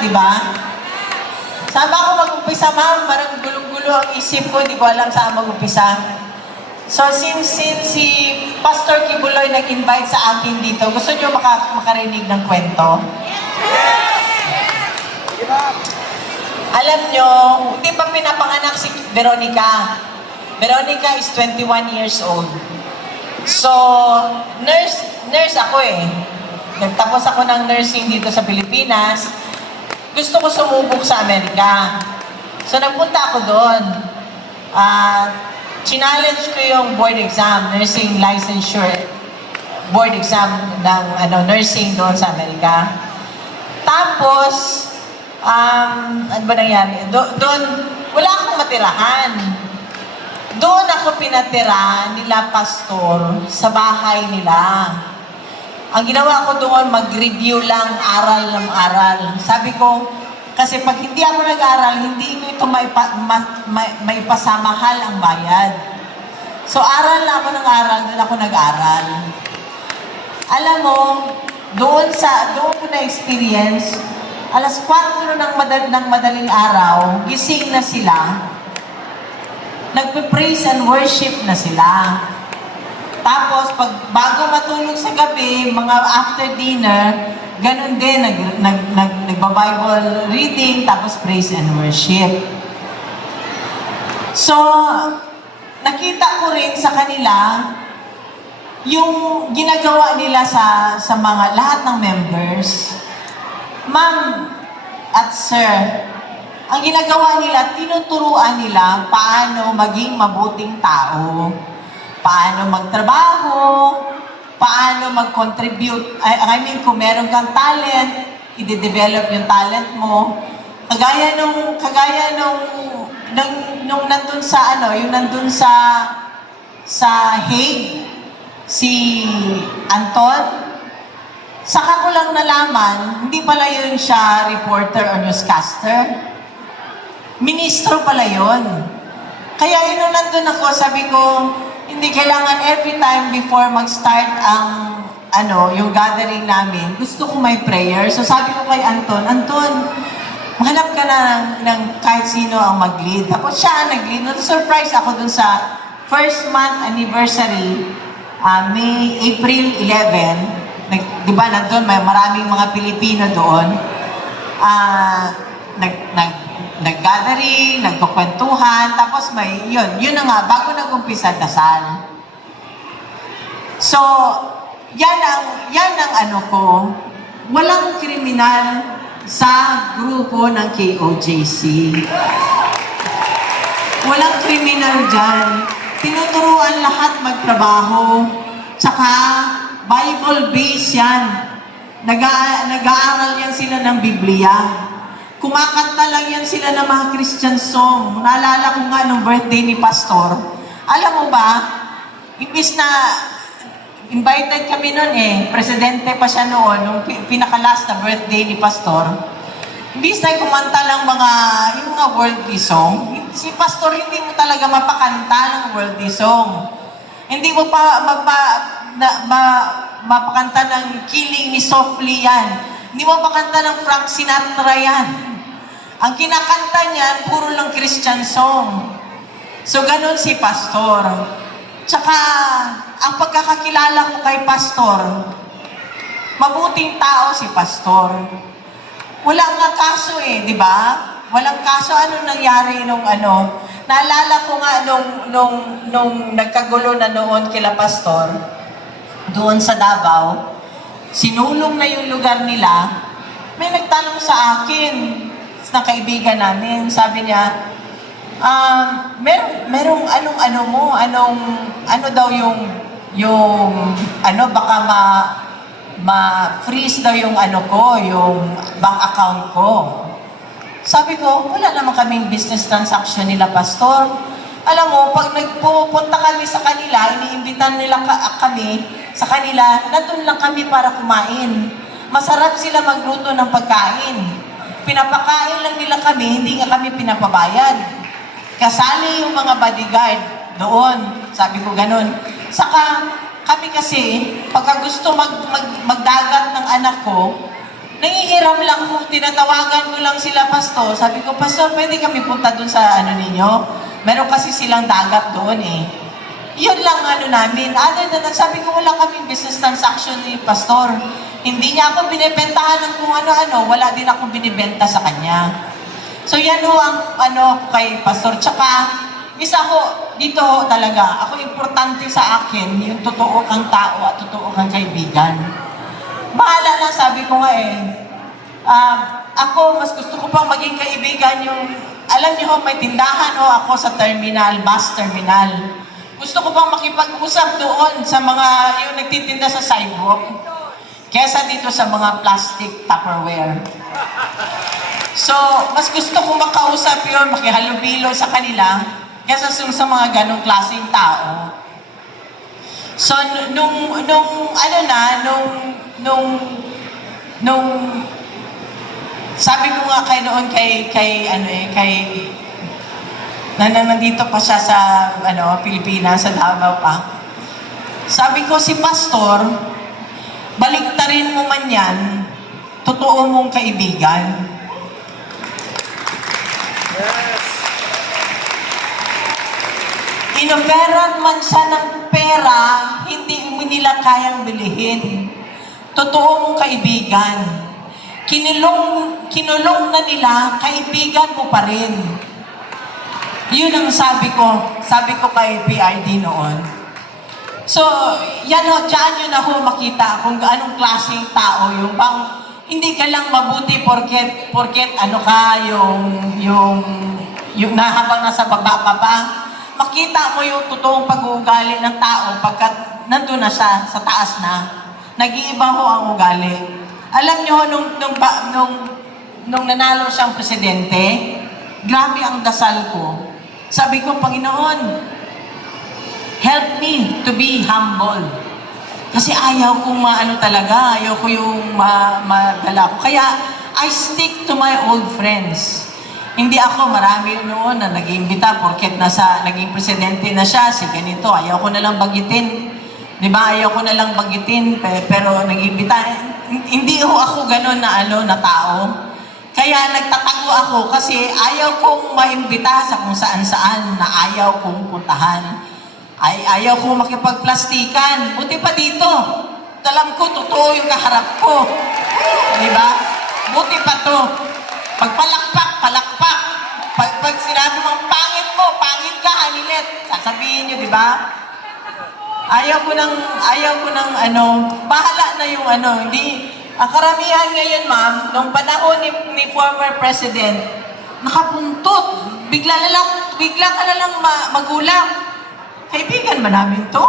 di ba? Saan ba ako mag-umpisa, ma'am? Parang gulong-gulo ang isip ko, hindi ko alam saan mag-umpisa. So, since si Pastor Kibuloy nag-invite sa akin dito, gusto niyo makarinig ng kwento? Alam niyo, hindi pa pinapanganak si Veronica. Veronica is 21 years old. So, nurse ako eh. Nagtapos ako ng nursing dito sa Pilipinas. Gusto ko sumubok sa Amerika. So, nagpunta ako doon. Challenge ko yung board exam, nursing licensure board exam ng nursing doon sa Amerika. Tapos, ano ba nangyari? Doon, wala akong matirahan. Doon ako pinatira nila pastor sa bahay nila. Ang ginawa ko doon, mag-review lang, aral ng aral. Sabi ko, kasi pag hindi ako nag-aral, hindi ko ito maipasamahan ang bayad. So, aral na ako ng aral, doon ako nag-aral. Alam mo, doon ko na-experience, alas 4 ng madaling araw, gising na sila, nagpe-praise and worship na sila. Tapos, bago matulog sa gabi, mga after dinner, ganun din, nagba-Bible reading, tapos praise and worship. So, nakita ko rin sa kanila, yung ginagawa nila sa mga lahat ng members. Ma'am at sir, ang ginagawa nila, tinuturuan nila paano maging mabuting tao. Paano magtrabaho, paano mag-contribute. Kung meron kang talent, i-develop yung talent mo. Kagaya nung nandun sa yung nandun sa Hague, si Anton, saka ko lang nalaman, hindi pala yun siya reporter o newscaster. Ministro pala yun. Kaya nung nandun ako, sabi ko, hindi kailangan every time before mag-start ang yung gathering namin, gusto ko may prayer. So sabi ko kay Anton, maghanap ka na ng kahit sino ang mag-lead. Tapos siya ang nag-lead. Surprise ako dun sa first month anniversary, April 11. Di ba, nandun, may maraming mga Pilipino doon. Nag-gathering, nagkukwentuhan, tapos yun na nga, bago nag-umpisa, dasal. So, yan ang ko, walang kriminal sa grupo ng KOJC. Walang kriminal dyan. Tinuturuan lahat magtrabaho, tsaka Bible-based yan. Nag-aaral yan sila ng Biblia. Kumakanta lang yan sila ng mga Christian song. Naalala ko nga nung birthday ni Pastor. Alam mo ba, imbis na invited kami noon presidente pa siya noon, nung pinaka-last na birthday ni Pastor, imbis na kumanta lang yung mga worldly song, si Pastor hindi mo talaga mapakanta ng worldly song. Hindi mo mapakanta ng Killing Me Softly yan. Hindi mo mapakanta ng Frank Sinatra yan. Ang kinakanta niyan, puro lang Christian song. So, ganun si Pastor. Tsaka, ang pagkakakilala ko kay Pastor, mabuting tao si Pastor. Wala nga kaso di ba? Walang kaso. Ano nangyari nung Naalala ko nga nung nagkagulo na noon kila Pastor, doon sa Davao, sinulong na yung lugar nila, may nagtanong sa akin, na kaibigan namin, sabi niya, merong ano daw baka ma-freeze daw yung yung bank account ko. Sabi ko, wala naman kaming business transaction nila, Pastor. Alam mo, pag nagpupunta kami sa kanila, iniimbitan nila kami sa kanila, nandun lang kami para kumain. Masarap sila magluto ng pagkain. Pinapakain lang nila kami, hindi nga kami pinapabayad. Kasali yung mga bodyguard doon. Sabi ko ganun. Saka kami kasi, pagka gusto magdagat ng anak ko, Nangihiram lang po, tinatawagan ko lang sila, Pastor. Sabi ko, Pastor, pwede kami punta dun sa ano ninyo? Meron kasi silang dagat doon eh. Yun lang ano namin. Other than that, sabi ko, wala kaming business transaction ni Pastor. Hindi niya ako binibentahan ng kung ano-ano. Wala din ako binibenta sa kanya. So yan ho ang ano kay Pastor. Tsaka, isa ho, dito ho talaga, ako importante sa akin, yung totoo kang tao at totoo kang kaibigan. Bahala na, sabi ko nga eh. Ako, mas gusto ko pang maging kaibigan yung, alam niyo ho, may tindahan ho ako sa terminal, bus terminal. Gusto ko pang makipag-usap doon sa mga, yung nagtitinda sa sidewalk, kesa dito sa mga plastic Tupperware. So, mas gusto ko makausap yun, makihalubilo sa kanila, kesa sa mga ganong klaseng tao. So, sabi ko nga nandito pa siya sa, Pilipinas, sa Davao pa. Sabi ko, si Pastor, baliktarin mo man yan, totoo mong kaibigan. Inoferan man siya ng pera, hindi mo nila kayang bilihin. Totoo mong kaibigan. Kinulong na nila, kaibigan mo pa rin. Yun ang sabi ko kay PRD noon. So, yan ho, dyan yun ako makita kung anong klaseng tao yung bang hindi ka lang mabuti porket ano ka, yung habang nasa baba ka pa. Makita mo yung totoong pag-uugali ng tao pagkat nandun na siya, sa taas na. Nag-iiba ho ang ugali. Alam niyo, nung nanalo siyang presidente, grabe ang dasal ko. Sabi ko, Panginoon, help me to be humble. Kasi ayaw kong ayaw ko yung madala ko. Kaya, I stick to my old friends. Hindi ako, marami noon na nag-iimbita porket naging presidente na siya, si ganito, ayaw ko na lang bagitin. Diba, ayaw ko na lang bagitin, pero nag-iimbita. Hindi ako ganon na tao. Kaya nagtatago ako kasi ayaw kong maimbita sa kung saan-saan na ayaw kong puntahan. Ayaw kong makipagplastikan. Buti pa dito. Alam ko, totoo yung kaharap ko. Diba? Buti pa to. Palakpak. Pag sinabi mo, pangit ka, hanilet. Sasabihin nyo, di ba? Ayaw ko ng bahala na yung hindi. Ang karamihan ngayon, ma'am, nung panahon ni former president, nakapuntot. Bigla ka na lang magulang. Kaibigan ba namin to?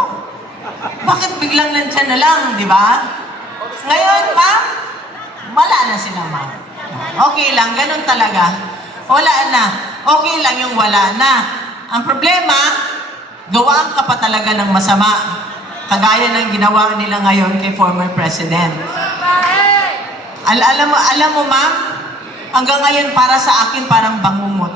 Bakit biglang nandyan na lang, di ba? Ngayon, ma'am, wala na sila, ma'am. Okay lang, ganun talaga. Wala na. Okay lang yung wala na. Ang problema, gawaan ka pa talaga ng masama. Kagaya ng ginawa nila ngayon kay former president. Alam mo, ma'am, hanggang ngayon para sa akin parang bangungot.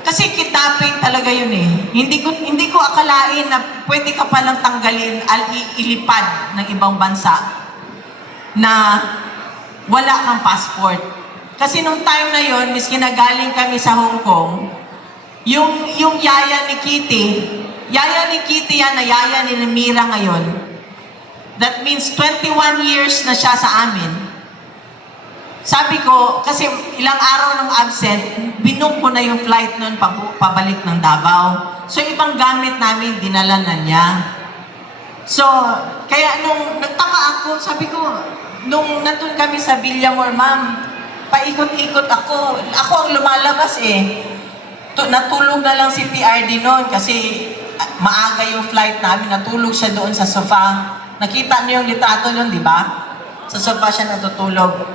Kasi kidnapping talaga yun eh. Hindi ko akalain na pwede ka palang tanggalin, ilipad ng ibang bansa na wala kang passport. Kasi nung time na yon, miski nagaling kami sa Hong Kong, yung yaya ni Kitty yan na yaya ni Mira ngayon. That means 21 years na siya sa amin. Sabi ko, kasi ilang araw nung absent, binook ko na yung flight nun pabalik ng Davao. So ibang gamit namin, dinala na niya. So, kaya nung nagtaka ako, sabi ko, nung nandun kami sa Villamor, ma'am, paikot-ikot ako. Ako ang lumalabas eh. Natulog na lang si PRD noon kasi maaga yung flight namin. Natulog siya doon sa sofa. Nakita niyo yung litrato noon, di ba? Sa sofa siya natutulog.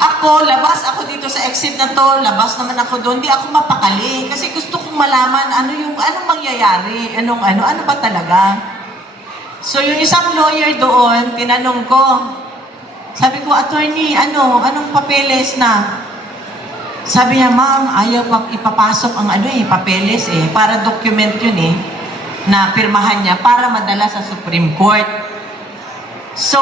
Ako, labas ako dito sa exit na to, labas naman ako doon, di ako mapakali. Kasi gusto kong malaman anong mangyayari, ano ba talaga. So yung isang lawyer doon, tinanong ko, sabi ko, attorney, anong papeles na? Sabi niya, ma'am, ayaw pa ipapasok ang papeles para document yun na pirmahan niya para madala sa Supreme Court. So,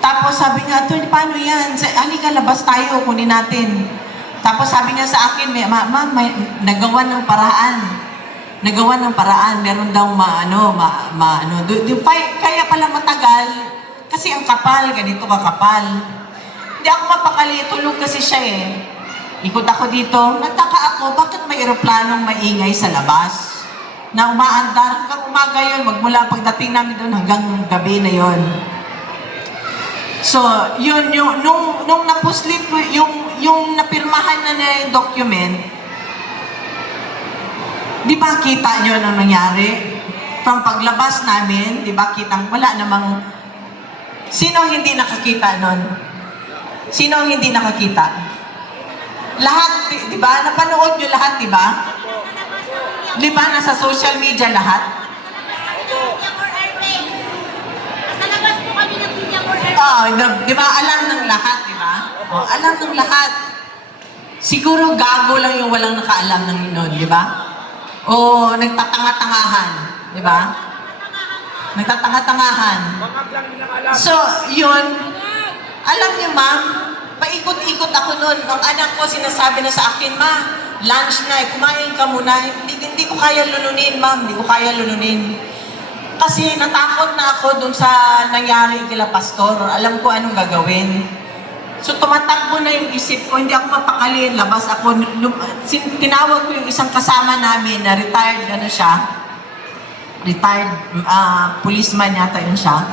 Tapos sabi niya, "Attorney, paano yan? Halika, labas tayo, kunin natin." Tapos sabi niya sa akin, "Ma'am, may nagawa ng paraan. Nagawa ng paraan. Meron daw kaya pala matagal, kasi ang kapal, ganito kakapal." Hindi ako mapakali, tulog kasi siya eh. Ikot ako dito, nagtaka ako, bakit may eroplanong maingay sa labas? Na umaandar, hanggang umaga yun, magmula pagdating namin doon hanggang gabi na yon. So, yun, nung napuslit ko, yung napirmahan na yung document, di ba kita nyo anong nangyari? From paglabas namin, di ba kitang wala namang, sino hindi nakakita nun? Sino hindi nakakita? Lahat, di ba? Napanood nyo lahat, di ba? Di ba? Nasa social media lahat? Di ba? Alam ng lahat, di ba? Oh, alam ng lahat. Siguro gago lang yung walang nakaalam ng nun, di ba? O nagtatanga-tangahan, di ba? Nagtatanga-tangahan. So, yun, alam niyo, ma'am, paikot-ikot ako nun. Ang anak ko sinasabi na sa akin, "Ma, lunch na, kumain ka muna." Hindi ko kaya lulunin, ma'am. Hindi ko kaya lulunin. Kasi natakot na ako dun sa nangyari kila pastor. Alam ko anong gagawin. So tumatakbo na yung isip ko. Hindi ako mapakali. Labas ako. Tinawag ko yung isang kasama namin na retired siya. Retired policeman yata yun siya.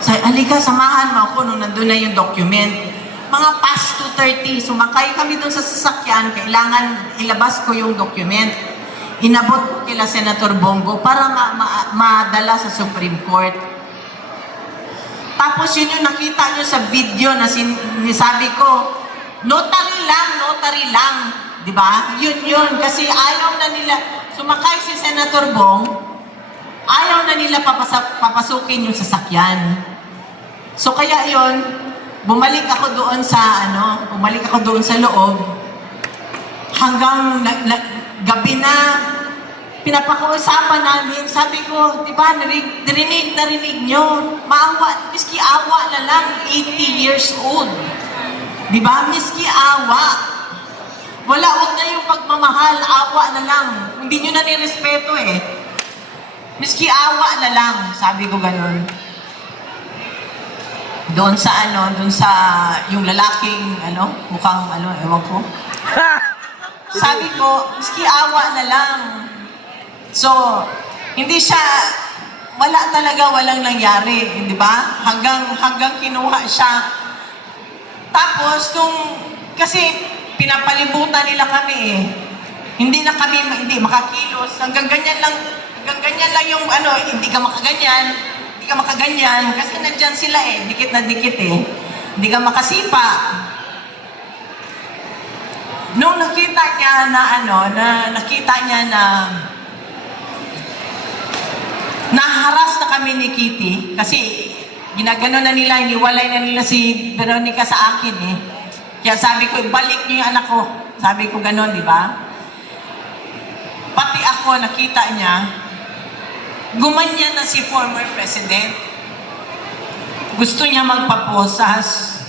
Sabi, "Halika, samahan mo ako," nung nandun na yung document. Mga past 2:30, sumakay kami dun sa sasakyan. Kailangan ilabas ko yung document. Inabot ko kila Senator Bongo para madala sa Supreme Court. Tapos yun yung nakita nyo sa video na sinasabi ko, notary lang, di ba? Yun, kasi ayaw na nila, sumakay si Senator Bong, ayaw na nila papasukin yung sasakyan. So kaya yun, bumalik ako doon sa loob, hanggang gabi na, pinapakausapan namin, sabi ko, di ba, narinig nyo, maawa, miski awa na lang, 80 years old. Di ba, miski awa. Wag na yung pagmamahal, awa na lang. Hindi nyo na nirespeto eh. Miski awa na lang, sabi ko ganun. Doon sa yung lalaking, mukhang, ewan ko. Sabi ko, miski awa na lang. So, hindi siya, walang nangyari, di ba? Hanggang kinuha siya. Tapos, kasi pinapalibutan nila kami eh. Hindi makakilos. Hanggang ganyan lang yung hindi ka makaganyan, kasi nandyan sila eh, dikit na dikit eh. Hindi ka makasipa. Nung nakita niya na naharas na kami ni Kitty, kasi ginagano na nila, iniwalay na nila si Veronica sa akin eh. Kaya sabi ko, ibalik niyo yung anak ko. Sabi ko ganon, di ba? Pati ako, nakita niya, gumanyan na si former president. Gusto niya magpaposas.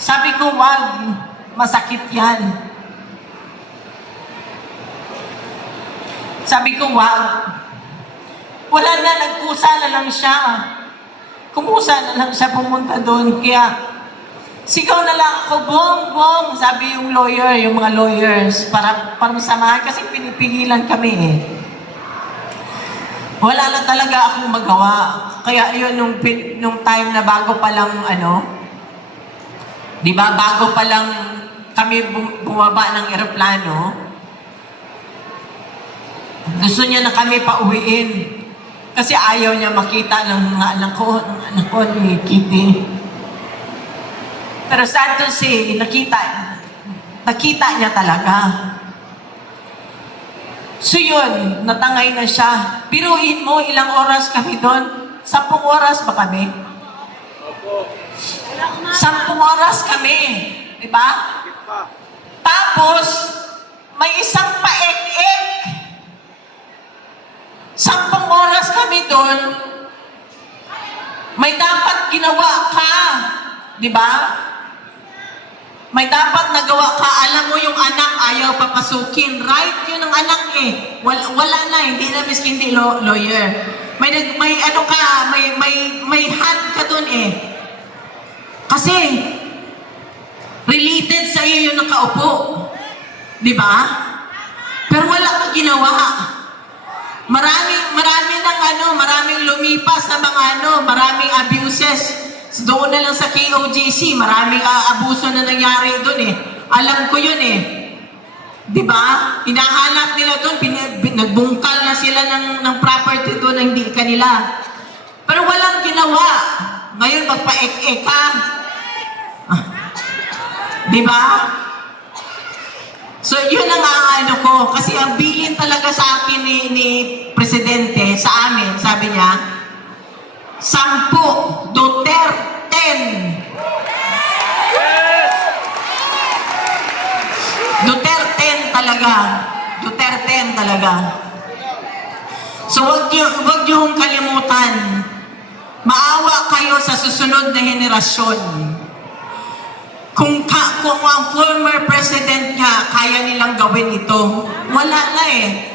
Sabi ko, wag, masakit yan. Sabi ko, wag. Wala na, nagkusa na lang siya. Kumusa na lang siya pumunta doon. Kaya, sigaw na lang ako, "Bong! Sabi yung mga lawyers, para masamahan kasi pinipigilan kami eh. Wala na talaga akong magawa. Kaya yun, nung time na bago pa lang, di ba, bago pa lang kami bumaba ng eroplano, gusto niya na kami pauwiin. Kasi ayaw niya makita ng mga anak ko ni Kitty. Pero sad to say, nakita niya talaga. So yun, natangay na siya. Biruin mo, ilang oras kami doon? 10 oras ba kami? 10 oras kami. Di ba? Tapos, may isang paek-ek. 10 oras kami doon. May dapat ginawa ka. Di ba? May dapat nagawa ka. Alam mo yung anak ayaw papasukin. Right? Yun ang anak eh. Wala na. Hindi na miski hindi lawyer. May ano ka, may hand ka dun eh. Kasi, related sa iyo yung nakaupo. Di ba? Pero wala ka ginawa. Maraming lumipas na maraming abuses. Doon na lang sa KOJC, maraming abuso na nangyari doon eh. Alam ko yun eh. Di ba? Hinahanap nila doon, nagbungkal na sila ng property doon na hindi kanila. Pero walang ginawa. Ngayon magpa-ek-ek ka. Di ba? So, yun ang ano ko. Kasi ang bilin talaga sa akin ni Presidente, sa amin, sabi niya, 10, Duterte. Duterte talaga. Duterte talaga. So, wag niyo hong kalimutan. Maawa kayo sa susunod na henerasyon. Kung ang former president niya, kaya nilang gawin ito, wala na eh.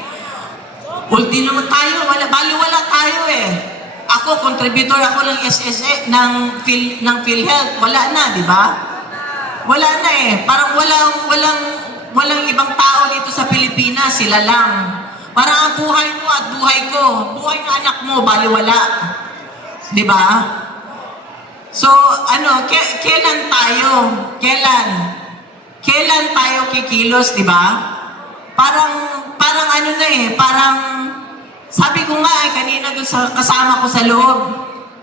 Ultimo tayo, baliwala tayo eh. Ako, contributor ako ng SSA, ng PhilHealth, wala na, di ba? Wala na eh. Parang walang ibang tao dito sa Pilipinas, sila lang. Parang ang buhay mo at buhay ko, buhay ng anak mo, baliwala. Di ba? So, kailan tayo? Kailan tayo kikilos, di ba? Parang sabi ko nga kanina doon sa kasama ko sa loob,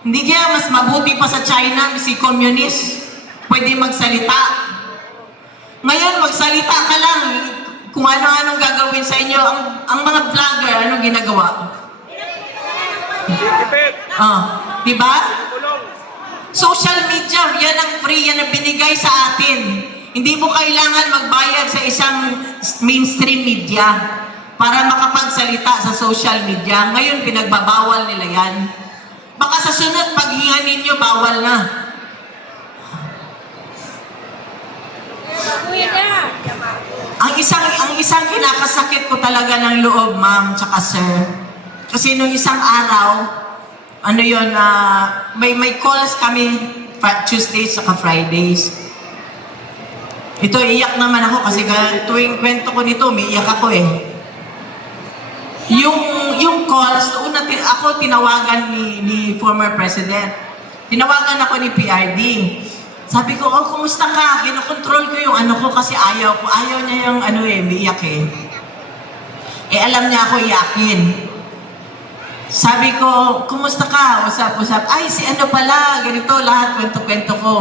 hindi kaya mas mabuti pa sa China si communist, pwede magsalita. Ngayon, magsalita ka lang, kung ano-anong gagawin sa inyo, ang mga vlogger, anong ginagawa? Di ba? Social media, yan ang free, yan ang binigay sa atin. Hindi mo kailangan magbayad sa isang mainstream media para makapagsalita sa social media. Ngayon, pinagbabawal nila yan. Baka sa sunod, paghinga ninyo, bawal na. Ang isang kinakasakit ko talaga ng loob, ma'am, tsaka sir. Kasi nung isang araw, may calls kami Tuesdays saka Fridays. Ito, iyak naman ako kasi tuwing kwento ko nito, may iyak ako eh. Yung calls, ako tinawagan ni former president. Tinawagan ako ni PRD. Sabi ko, kumusta ka? Kinokontrol ko yung ko kasi ayaw niya yung may iyak eh. Alam niya ako iyakin. Sabi ko, kumusta ka? Usap. Ay, si pala, ganito, lahat, kwento-kwento ko.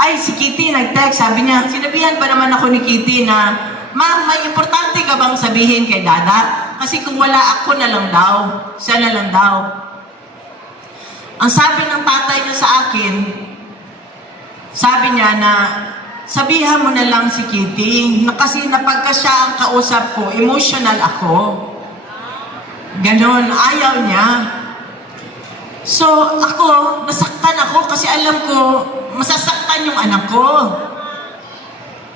Ay, si Kitty nag-text, sabi niya, sinabihan pa naman ako ni Kitty na, ma'am, may importante ka bang sabihin kay Dada? Kasi kung wala, ako na lang daw. Siya na lang daw. Ang sabi ng tatay niya sa akin, sabi niya na, sabihan mo na lang si Kitty, na kasi napagka siya ang kausap ko, emotional ako. Ganon, ayaw niya. So, ako, nasaktan ako kasi alam ko, masasaktan yung anak ko.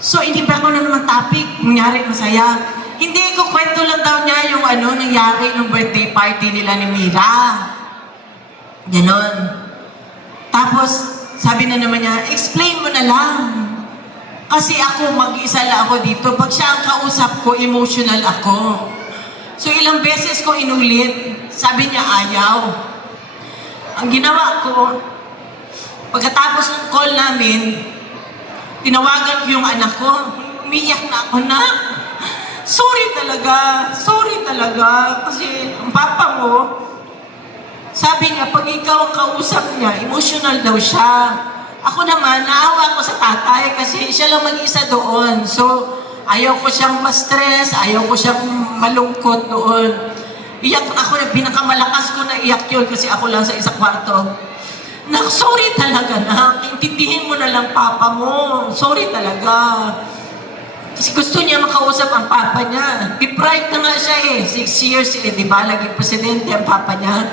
So, iniba ko na naman topic, nangyari masaya. Hindi ko kwento lang daw niya yung nangyari ng birthday party nila ni Mira. Ganon. Tapos, sabi na naman niya, explain mo na lang. Kasi ako, mag-isa lang ako dito. Pag siya ang kausap ko, emotional ako. So, ilang beses ko inulit, sabi niya ayaw. Ang ginawa ko, pagkatapos ng call namin, tinawagan ko yung anak ko, umiyak na ako na, sorry talaga, kasi ang papa mo, sabi niya, pag ikaw ang kausap niya, emotional daw siya. Ako naman, naawa ko sa tatay kasi siya lang mag-isa doon. So, ayaw ko siyang ma-stress, ayaw ko siyang malungkot doon. Iyak ako, pinakamalakas ko na iyak yun kasi ako lang sa isang kwarto. Sorry talaga na, intindihin mo na lang papa mo. Sorry talaga. Kasi gusto niya makausap ang papa niya. Deprived na nga siya 6 years di ba? Laging presidente ang papa niya.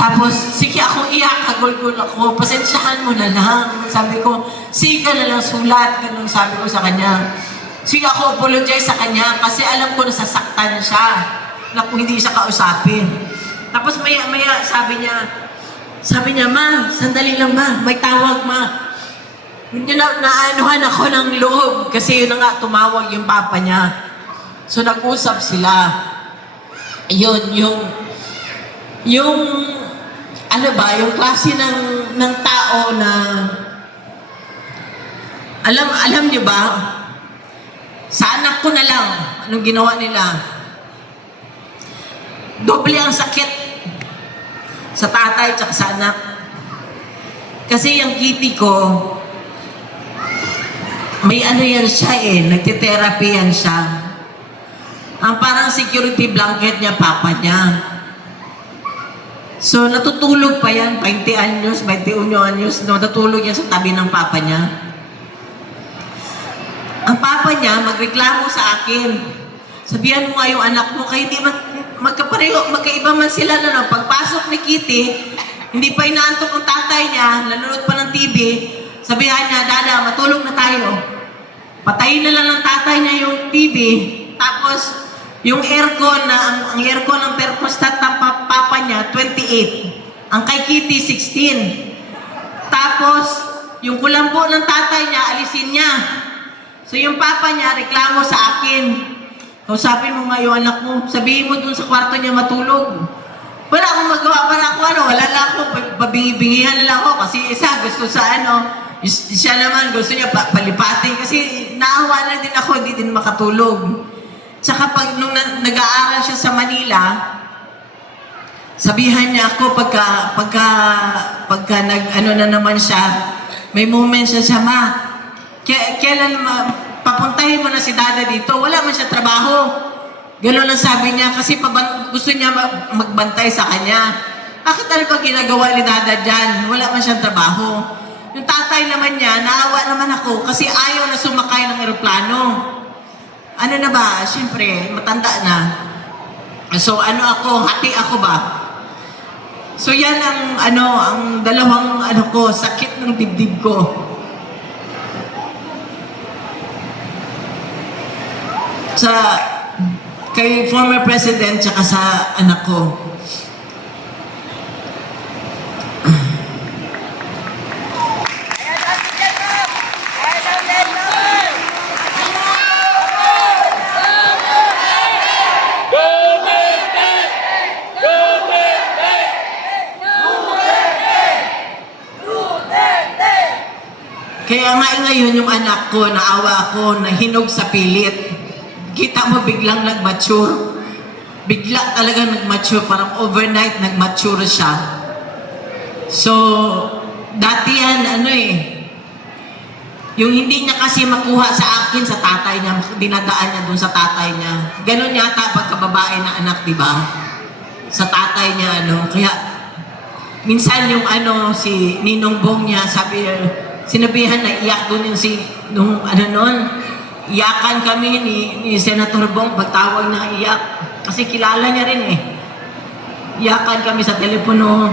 Tapos, sige ako iyak, kagulgul ako, pasensyahan mo na lang. Sabi ko, sige ka na lang sulat, ganun sabi ko sa kanya. Sige ako apologize sa kanya kasi alam ko nasasaktan siya na kung hindi siya kausapin. Tapos maya-maya sabi niya, ma, sandali lang ma, may tawag ma. Hindi naanuhan ako ng loob kasi yun na nga tumawag yung papa niya. So nag-usap sila. Yun, yung ano ba, yung klase ng tao na alam niyo ba, sa anak ko na lang, anong ginawa nila? Doble ang sakit sa tatay at sa anak. Kasi yung kitty ko, may ano yan siya nagtitherapy yan siya. Ang parang security blanket niya, papa niya. So, natutulog pa yan, 20 anyos, 21 anyos, natutulog yan sa tabi ng papa niya. Ang papa niya, magreklamo sa akin. Sabihan mo nga yung anak mo, kaya hindi magkapareho, magkaiba man sila na pagpasok ni Kitty, hindi pa inaantok ang tatay niya, nanonood pa ng TV, sabihan niya, Dada, matulog na tayo. Patayin na lang ng tatay niya yung TV, tapos yung aircon ang aircon ng thermostat ng papa niya, 28. Ang kay Kitty, 16. Tapos, yung kulambo ng tatay niya, alisin niya. So yung papa niya, reklamo sa akin. Kausapin mo nga yung anak mo, sabihin mo dun sa kwarto niya matulog. Wala akong magawa, wala lang ako, pabingi-bingihan lang ako kasi isa gusto sa siya naman gusto niya palipatin kasi naawa na din ako, hindi din makatulog. Tsaka nung nag-aaral siya sa Manila, sabihan niya ako pagka na naman siya, may moment siya, ma, kailan papuntahin mo na si Dada dito, wala man siya trabaho. Gano'n lang sabi niya kasi gusto niya magbantay sa kanya. Bakit ano ba ginagawa ni Dada dyan? Wala man siyang trabaho. Yung tatay naman niya, naawa naman ako kasi ayaw na sumakay ng eroplano. Ano na ba? Siyempre, matanda na. So hati ako ba? So yan ang dalawang ko, sakit ng dibdib ko. Kay former president tsaka sa anak ko. Kaya nga ngayon yung anak ko, naawa ako, nahinog sa pilit. Kita mo biglang nag-mature. Bigla talaga nag-mature, parang overnight nag-mature siya. So, dati yan, yung hindi niya kasi makuha sa akin, sa tatay niya, dinadaan niya dun sa tatay niya. Ganon yata pagkababae na anak, di ba? Sa tatay niya, kaya, minsan yung si Ninong Bong niya, sinabihan na iyak doon nung iyakan kami ni Senator Bong, pagtawag na iyak. Kasi kilala niya rin Iyakan kami sa telepono.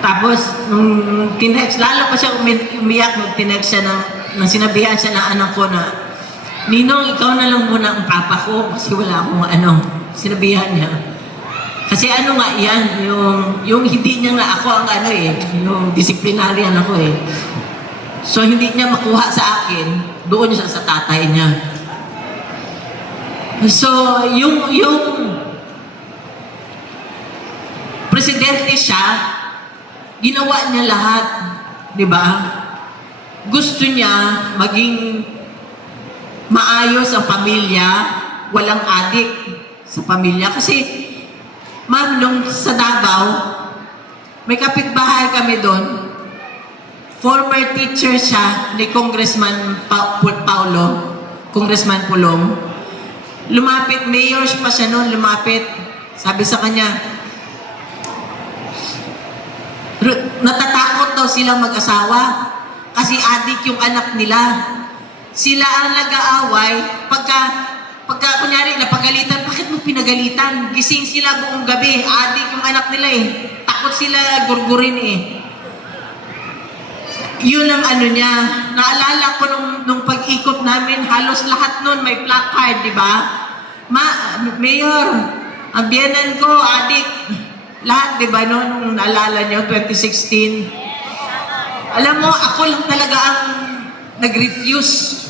Tapos, nung tinext, lalo pa siya umiyak nung tinext siya nang sinabihan siya na anak ko na, Ninong, ikaw na lang muna ang papa ko kasi wala akong sinabihan niya. Kasi nga yan, yung hindi niya nga ako ang yung disciplinarian ako So, hindi niya makuha sa akin, doon siya sa tatay niya. So, yung presidente siya, ginawa niya lahat, di ba? Gusto niya maging maayos ang pamilya, walang adik sa pamilya. Kasi, ma'am, nung sa Davao, may kapitbahay kami doon, former teacher siya ni Congressman Congressman Pulong. Lumapit, mayor pa siya noon, lumapit. Sabi sa kanya, natatakot daw silang mag-asawa kasi adik yung anak nila. Sila ang nag-aaway pagka kunyari napagalitan, bakit mo pinagalitan? Gising sila buong gabi, adik yung anak nila natakot sila gurgurin eh. Yun ang ano niya. Naalala ko nung pag-ikot namin, halos lahat nun may placard, di ba? Mayor, ang biyanan ko, adik. Lahat, di ba, nung naalala niyo, 2016. Alam mo, ako lang talaga ang nag-refuse.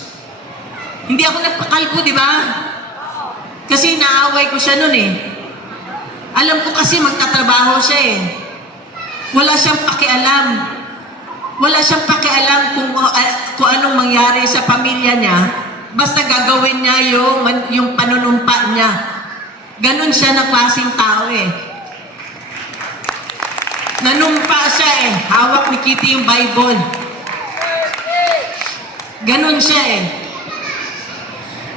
Hindi ako nagpakalbo, di ba? Kasi naaway ko siya nun eh. Alam ko kasi magtatrabaho siya eh. Wala siyang pakialam. Wala siyang pakialam kung anong mangyari sa pamilya niya. Basta gagawin niya yung panunumpa niya. Ganon siya na klaseng tao eh. Nanumpa siya eh. Hawak ni Kitty yung Bible. Ganon siya eh.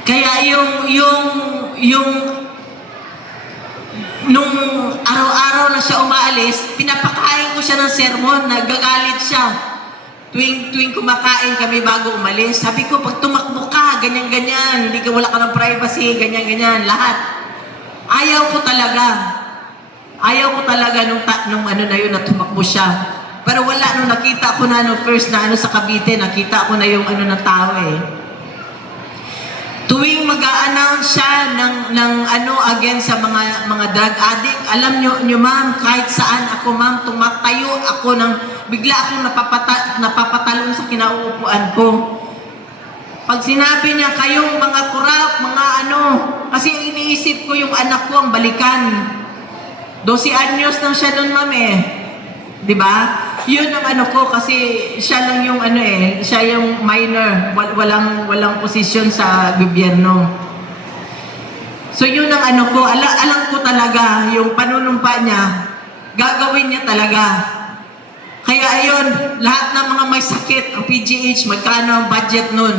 Kaya nung araw-araw na siya umaalis, pinapakain ko siya ng sermon, nagagalit siya. Tuwing kumakain kami bago umalis, sabi ko, pag tumakbo ka, ganyan-ganyan, hindi ka, wala ka ng privacy, ganyan-ganyan, lahat. Ayaw ko talaga nung ano na yun, na tumakbo siya. Pero wala, nung nakita ko na, first na sa Cavite, nakita ko na yung ng tao eh. Tuwing mag-a-announce siya ng against sa mga drug addict, alam nyo ma'am, kahit saan ako ma'am, tumatayo ako bigla akong napapatalon sa kinauupuan ko. Pag sinabi niya, kayong mga kurap, mga kasi iniisip ko yung anak ko ang balikan. 12 anyos nang siya doon ma'am eh. Diba? Yun ang ko kasi siya lang yung siya yung minor, walang posisyon sa gobyerno. So yun ang ko, alam ko talaga yung panunumpa niya, gagawin niya talaga. Kaya ayun, lahat ng mga may sakit, ang PGH, magkano ang budget nun?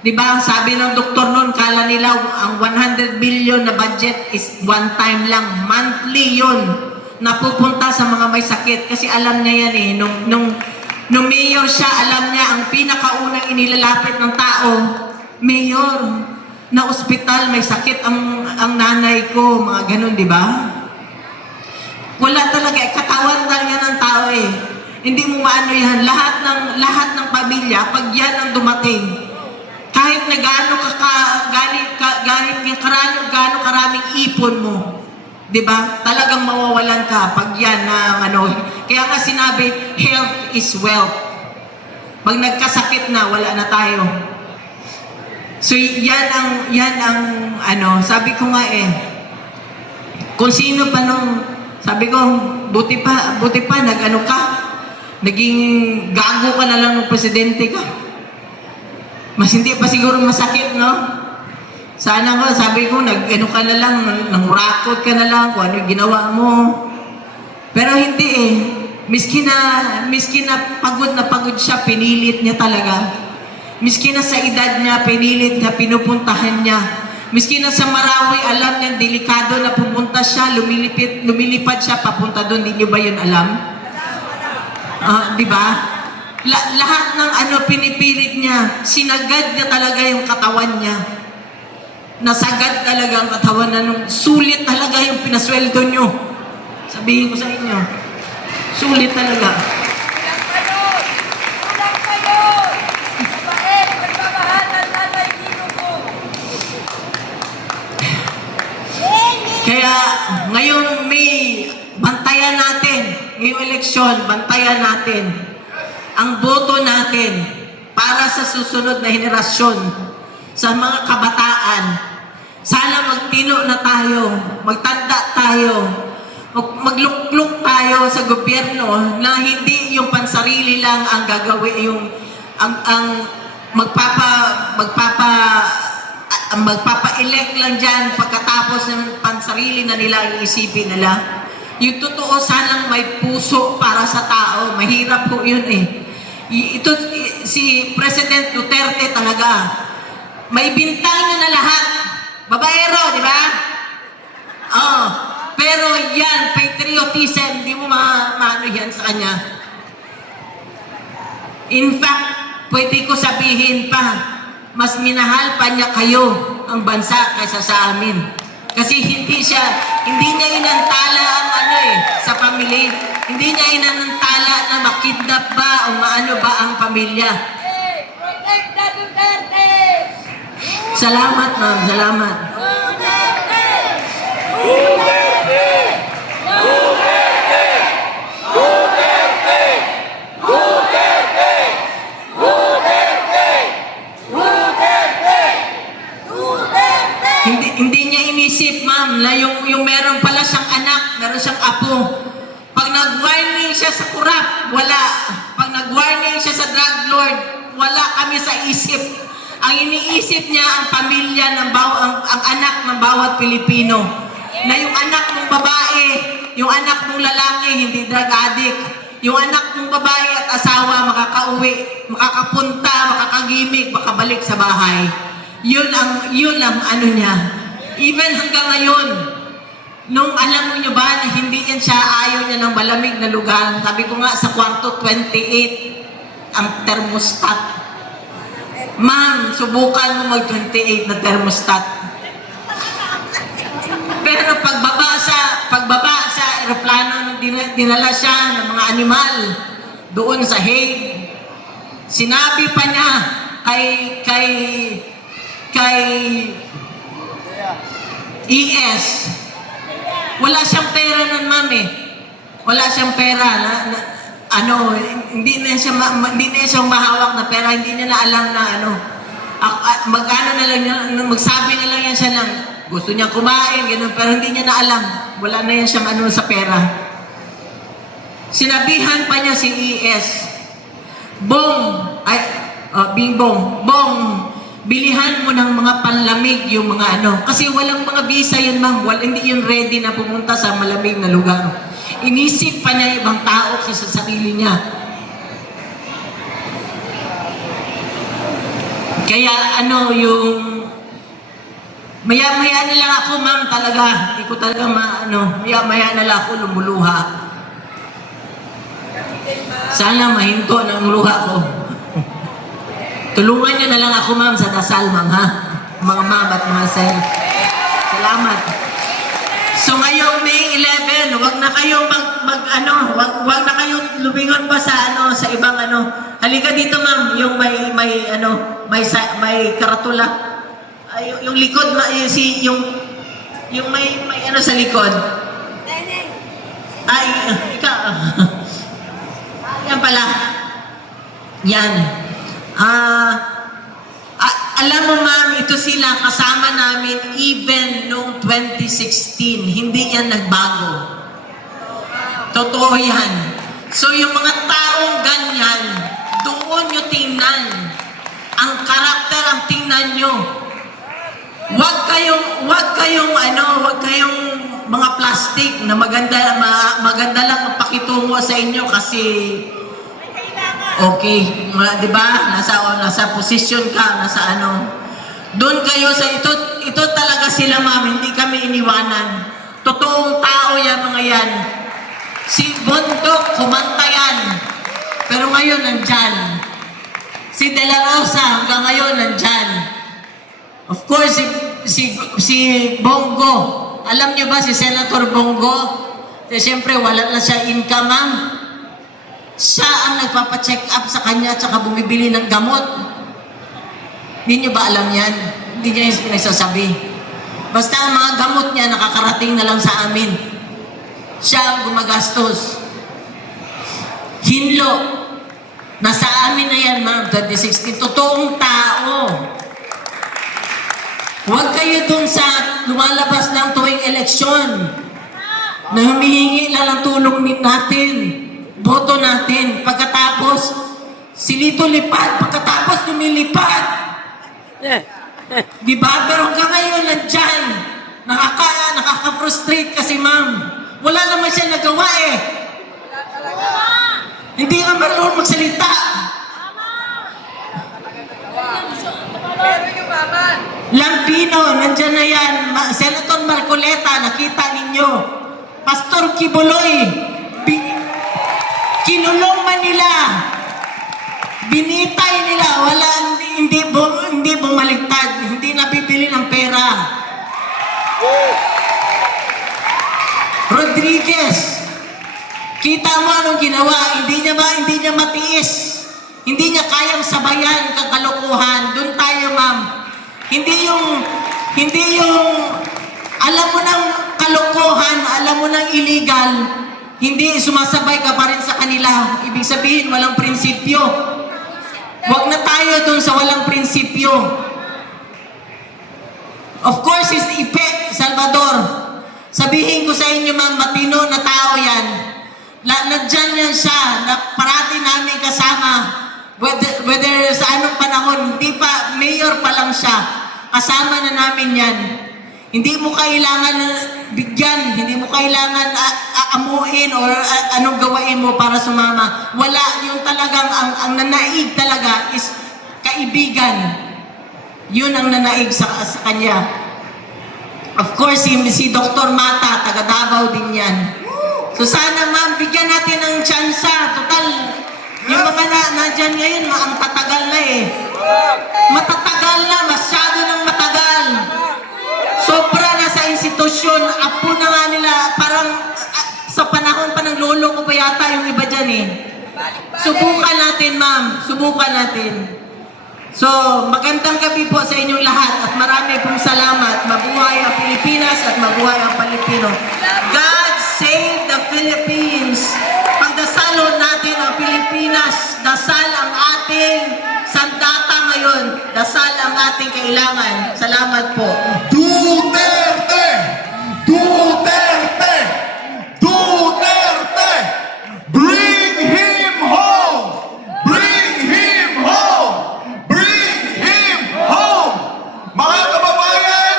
Diba? Sabi ng doktor nun, kala nila ang 100 billion na budget is one time lang, monthly yun. Napupunta sa mga may sakit kasi alam niya yan eh, nung mayor siya, alam niya ang pinakaunang inilalapit ng tao, mayor, na ospital, may sakit ang nanay ko, mga ganun, di ba? Wala talaga, katawan lang yan ng tao eh. Hindi mo maano yan, lahat ng pamilya, pag yan ang dumating, kahit na gaano karaming ipon mo, diba? Talagang mawawalan ka pag yan ng Kaya nga sinabi, health is wealth. Pag nagkasakit na, wala na tayo. So yan ang sabi ko nga eh, kung sino pa sabi ko, buti pa naging gago ka na lang ng presidente ka. Mas hindi pa siguro masakit, no? Sana ko, sabi ko, ka na lang, nangurakot ka na lang, kung ano yung ginawa mo. Pero hindi eh. Miski na pagod siya, pinilit niya talaga. Miski na sa edad niya, pinilit niya, pinupuntahan niya. Miski na sa Marawi, alam niya, delikado na pupunta siya, lumilipad siya, papunta doon, di niyo ba yun alam? Di ba? Lahat ng pinipilit niya, sinagad niya talaga yung katawan niya. Nasagad talaga ang katawan na sulit talaga yung pinasweldo nyo. Sabihin ko sa inyo, sulit talaga. Kulang kayo! Mabait, magmamahal ang nanay dito ko. Kaya ngayong May, bantayan natin, ngayong eleksyon, bantayan natin ang boto natin para sa susunod na henerasyon, sa mga kabataan. Sana magtino na tayo, magtanda tayo, maglukluk tayo sa gobyerno na hindi yung pansarili lang ang gagawin, ang magpapa-elect lang dyan pagkatapos ng pansarili na nila iisipin nila. Yung totoo, sanang may puso para sa tao. Mahirap po yun eh. Si President Duterte talaga, may bintang niya na lahat. Babaero, di ba? Pero yan, patriotism, hindi mo maano yan sa kanya. In fact, pwede ko sabihin pa, mas minahal pa niya kayo ang bansa kaysa sa amin. Kasi hindi niya inantala ang sa family. hindi niya inanantala na makidnap ba o maano ba ang pamilya. Protect the Duterte! Salamat, ma'am. Salamat. Duterte! Duterte! Hindi niya inisip, ma'am, na yung meron pala siyang anak, meron siyang apo. Pag nag-warning siya sa kurap, wala. Pag nag-warning siya sa drug lord, wala kami sa isip. Ang iniisip niya ang pamilya ang anak ng bawat Pilipino. Na yung anak mong babae, yung anak mong lalaki, hindi drug addict. Yung anak mong babae at asawa makakauwi, makakapunta, makakagimik, makabalik sa bahay. Yun ang ano niya. Even hanggang ngayon, nung alam mo nyo ba na hindi yan siya, ayaw niya ng malamig na lugar. Sabi ko nga sa kwarto 28 ang thermostat. Ma'am, subukan mo mag-28 na thermostat. Pero pagbaba sa aeroplano, dinala siya ng mga animal doon sa Hague. Sinabi pa niya kay ES, wala siyang pera nun, ma'am eh. Wala siyang pera hindi na siya mahawak na pera, hindi niya na alam na magsabi na lang yan siya ng gusto niya kumain, ganun, pero hindi niya na alam. Wala na yan siyang sa pera. Sinabihan pa niya si ES, Bing Bong, bilihan mo ng mga panlamig yung mga kasi walang mga visa yun, ma'am. Hindi yun ready na pumunta sa malamig na lugar. Inisip pa niya ibang tao kaysa sa sarili niya. Kaya yung maya-maya na lang ako, ma'am, talaga. Hindi ko talaga maya-maya na lang ako lumuluha. Sana mahinto ng luha ko. Tulungan niyo na lang ako, ma'am, sa dasal, ma'am, ha? Mga ma'am at mga sir. Salamat. So ngayong May 11, wag na kayong wag na kayong lumingon pa sa sa ibang Halika dito, ma'am, yung may karatula. Ay, yung likod, yung may sa likod. Ay, ikaw. Yan pala. Yan. Alam mo, ma'am, ito sila kasama namin even noong 2016. Hindi yan nagbago. Totoo yan. So yung mga taong ganyan, doon nyo tingnan. Ang karakter ang tingnan nyo. Huwag kayong mga plastic na maganda lang ang pakitungo sa inyo kasi okay, di ba? Nasa position ka, nasa Doon kayo sa ito talaga sila, ma'am, hindi kami iniwanan. Totoong tao yan, mga yan. Si Bondok, kumanta yan. Pero ngayon, nandyan. Si De La Rosa, hanggang ngayon, nandyan. Of course, si Bongo. Alam niyo ba si Senator Bongo? Siyempre, wala na siya income, ma'am. Siya ang nagpapacheck up sa kanya at saka bumibili ng gamot. Hindi niyo ba alam yan? Hindi niya yung pinagsasabi. Basta ang mga gamot niya nakakarating na lang sa amin. Siya ang gumagastos. Hinlo. Nasa amin na yan, ma'am, 2016. Totoong tao. Huwag kayo dun sa lumalabas ng tuwing eleksyon na humihingi lang ng tulong natin. Boto natin. Pagkatapos, silito lipad. Pagkatapos, lumilipad. Diba? Pero hanggang ngayon, nandyan. Nakaka-frustrate kasi, ma'am. Wala naman siya nagawa eh. Hindi nga marunong magsalita. Pero yung maman. Lampino, nandyan na yan. Senator Marcoleta, nakita ninyo. Pastor Kibuloy, kinulong man nila. Binitay nila. Hindi bumaliktad. Hindi nabibili ng pera. Rodriguez, Kita mo anong ginawa, hindi niya matiis. Hindi niya kayang sabayan kang kalokohan. Doon tayo, ma'am. Hindi yung alam mo ng kalokohan, alam mo ng illegal, hindi sumasabay ka pa rin sa kanila. Ibig sabihin, walang prinsipyo. Huwag na tayo doon sa walang prinsipyo. Of course, is Ipe Salvador. Sabihin ko sa inyo, ma'am, matino na tao yan. Nandyan yan siya, na parati namin kasama. Whether sa anong panahon, hindi pa, mayor pa lang siya. Kasama na namin yan. Hindi mo kailangan bigyan, hindi mo kailangan aamuin or anong gawain mo para sumama. Wala, yung talagang, ang nanaig talaga is kaibigan. Yun ang nanaig sa kanya. Of course, si Dr. Mata, taga Davao din yan. So sana ma'am, bigyan natin ng tsansa. Total, yung mga nandyan ngayon, ang tatagal na eh. Matatagal na, masyado nang matagal. Sobra na sa institusyon, apo na nga nila, parang sa panahon pa ng lolo ko pa yata yung iba dyan eh. Subukan natin ma'am, subukan natin. So, magandang gabi po sa inyong lahat at marami pong salamat. Mabuhay ang Pilipinas at mabuhay ang Pilipino. God save the Philippines. Pagdasalon natin ang Pilipinas. Dasal ang ating sandata ngayon. Dasal ang ating kailangan. Salamat po. Duterte! Duterte! Duterte! Bring him home! Bring him home! Bring him home! Mga kababayan,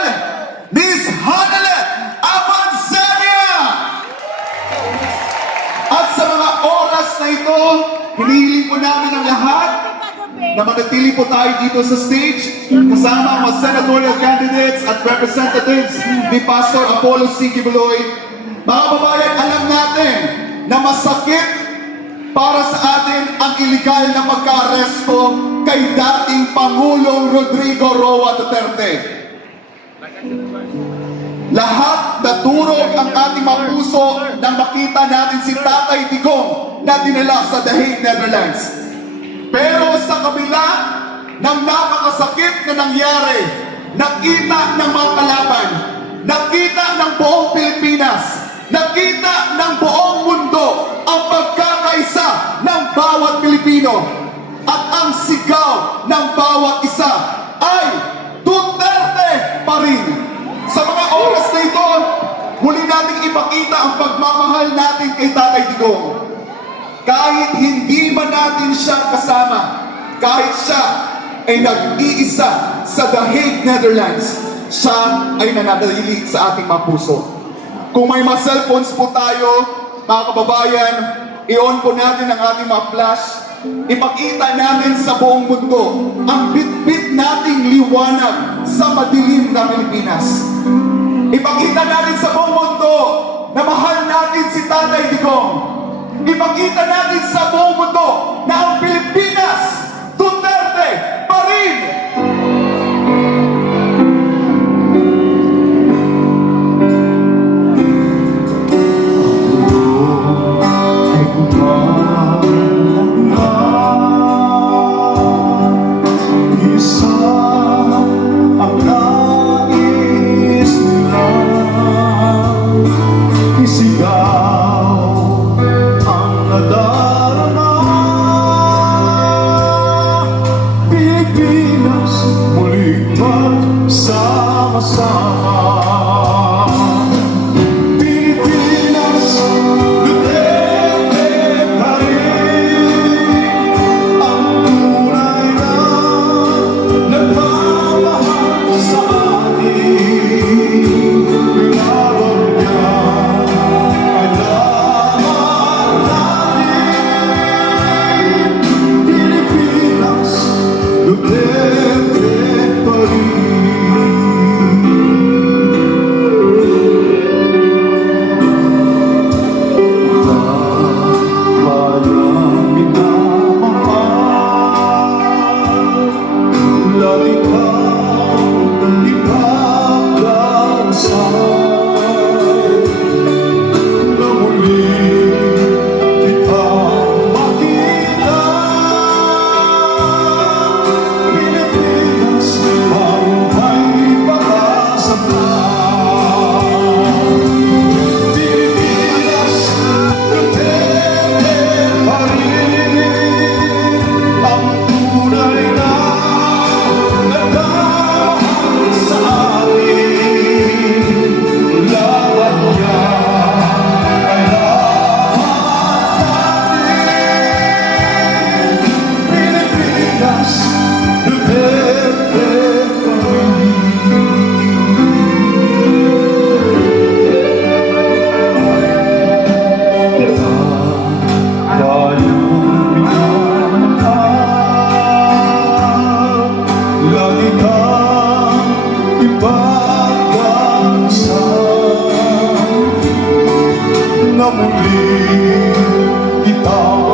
Miss Hanalet Avancenia! At sa mga oras na ito, hinihiling po namin ang lahat na manatili po tayo dito sa stage kasama ang mga senatorial candidates at representatives ni Pastor Apollo C. Kibuloy. Mga kababayan, alam natin na masakit para sa atin ang iligal na pagka-aresto kay dating Pangulong Rodrigo Roa Duterte. Lahat naturog ang ating mga puso nang makita natin si Tatay Digong na dinala sa The Hague, Netherlands. Pero sa kabila ng napakasakit na nangyari, nakita ng mga kalaban, nakita ng buong Pilipinas, nakita ng buong mundo ang pagkakaisa ng bawat Pilipino. At ang sigaw ng bawat isa ay Duterte pa rin. Sa mga oras na ito, muli nating ipakita ang pagmamahal natin kay Tatay Digong. Kahit hindi man natin siya kasama, kahit siya ay nag-iisa sa The Hague, Netherlands, siya ay nananatili sa ating mga puso. Kung may mga cellphones po tayo, mga kababayan, i-on po natin ang ating mga flash. Ipakita natin sa buong mundo ang bitbit nating liwanag sa madilim na Pilipinas. Ipakita natin sa buong mundo na mahal natin si Tatay Digong. Ipakita natin sa buong mundo na ang Pilipinas, Duterte pa rin! Isigaw ang nadarama na muli kita